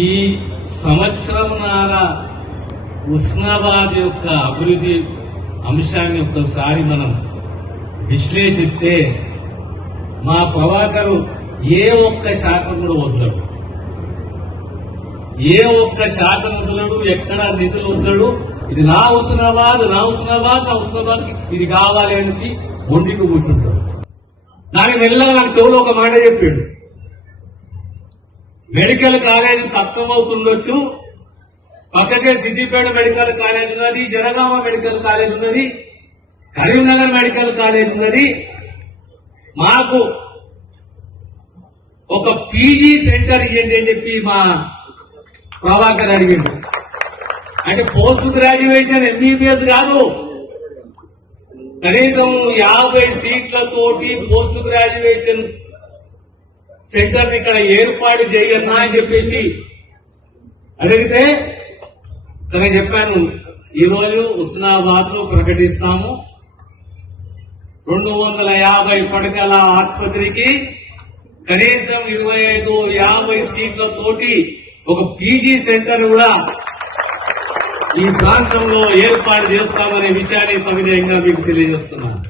ఈ సంవత్సరంన్నర ఉస్నాబాద్ యొక్క అభివృద్ధి అంశాన్ని ఒక్కసారి మనం విశ్లేషిస్తే మా ప్రభాకర్ ఏ ఒక్క శాతం కూడా వదలడు, ఏ ఒక్క శాతం వదలడు, ఎక్కడ నిధులు వదలడు. ఇది నా హుస్నాబాద్, నా హుస్నాబాద్, నా హుస్నాబాద్ ఇది కావాలి అని మొండికి కూర్చుంటాడు. దానికి మెల్లగా నాకు చెవులో ఒక మాట చెప్పాడు, మెడికల్ కాలేజ్ కష్టమవుతుండొచ్చు, పక్కకే సిద్దిపేట మెడికల్ కాలేజ్ ఉన్నది, జనగామ మెడికల్ కాలేజ్ ఉన్నది, కరీంనగర్ మెడికల్ కాలేజ్ ఉన్నది, మాకు ఒక పీజీ సెంటర్ ఇవ్వండి అని చెప్పి మా ప్రభాకర్ అడిగిండు. అంటే పోస్ట్ గ్రాడ్యుయేషన్ ఎంబీబీఎస్ కాదు, కనీసం 50 సీట్లతోటి పోస్ట్ గ్రాడ్యుయేషన్ సెంటర్ ఇక్కడ ఏర్పాటు చేయన్నా అని చెప్పేసి అడిగితే నేను చెప్పాను, ఈరోజు హుస్నాబాద్ లో ప్రకటిస్తాము 250 పడకల ఆసుపత్రికి కనీసం 25-50 సీట్లతోటి ఒక పీజీ సెంటర్ కూడా ఈ ప్రాంతంలో ఏర్పాటు చేస్తామనే విషయాన్ని సవినయంగా మీకు తెలియజేస్తున్నాను.